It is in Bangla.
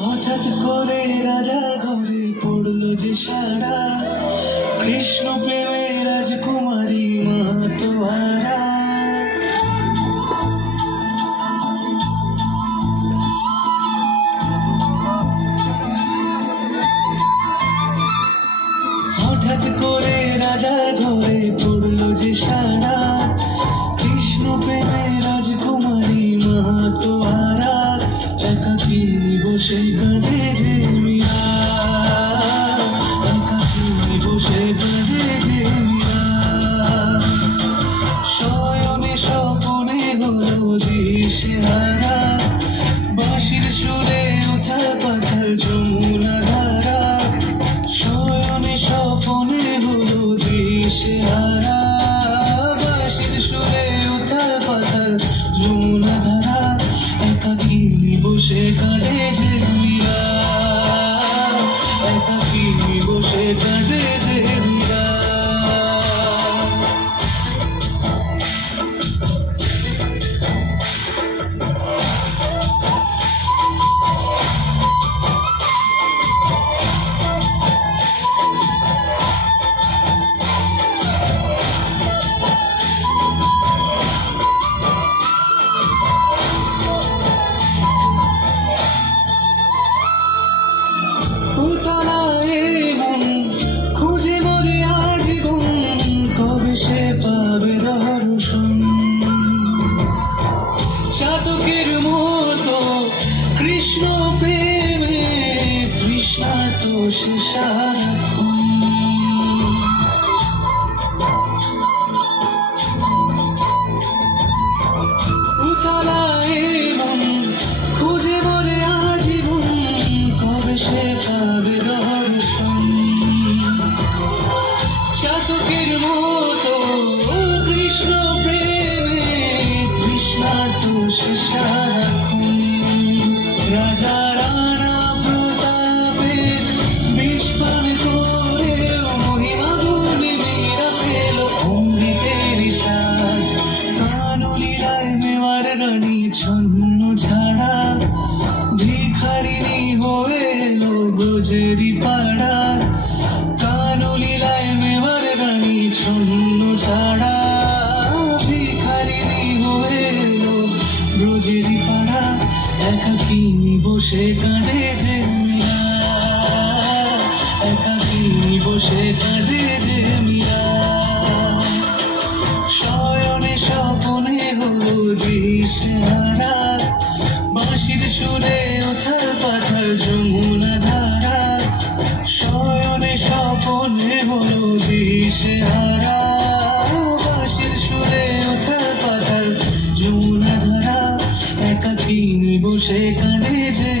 হঠাৎ করে রাজার ঘরে পড়লো যে সারা, কৃষ্ণ প্রেমে রাজকুমারী মাতোয়ারা। হঠাৎ করে রাজার ঘরে পড়লো যে সারা, কৃষ্ণ প্রেমে রাজকুমারী মাতোয়ারা। একাকী বসে কাঁদে যে মীরা, একাকী বসে কাঁদে যে মীরা। শয়নে স্বপনে হলো দিশেহারা, বাঁশির সুরে উথাল পাথাল যমুনা ধারা। শয়নে স্বপনে হলো দিশেহারা, বাঁশির সুরে উথাল পাথাল যমুনা ধারা। একাকী বসে কাঁদে যে মীরা, একাকী বসে কাঁদে যে মীরা। উতলা এই মন খুঁজে মরে আজীবন, কবে সে পাবে দর্শন। চাতকের মতো কৃষ্ণ প্রেমে তৃষ্ণা তো সে সারাক্ষণ। উতলা এই মন খুঁজে মরে আজীবন, কবে সে পাবে দর্শন। চাতকের মতো কৃষ্ণ প্রেমে তৃষ্ণা তো সে সারাক্ষণ। রাজা রানা প্রতাপের বিস্পান করে মহিমা গুণে মীরা পেল অমৃতের সাজ। কানলীলায় মেওয়ার রানী ছন্ন ঝাড়া, ভিখারিণী হয়ে এলো ব্রজেরই পাড়া। কানলীলায় মেওয়ার রানী ছন্ন ঝাড়া, ভিখারিণী হয়ে এলো ব্রজেরই পাড়া। একাকী বসে কাঁদে যে মীরা, একাকী বসে কাঁদে যে মীরা। শয়নে স্বপনে হলো দিশেহারা, বাঁশির সুরে উথাল পাথাল যমুনা ধারা। শয়নে স্বপনে হলো দিশেহারা, বাঁশির সুরে উথাল পাথাল যমুনা ধারা। একাকী বসে কাঁদে যে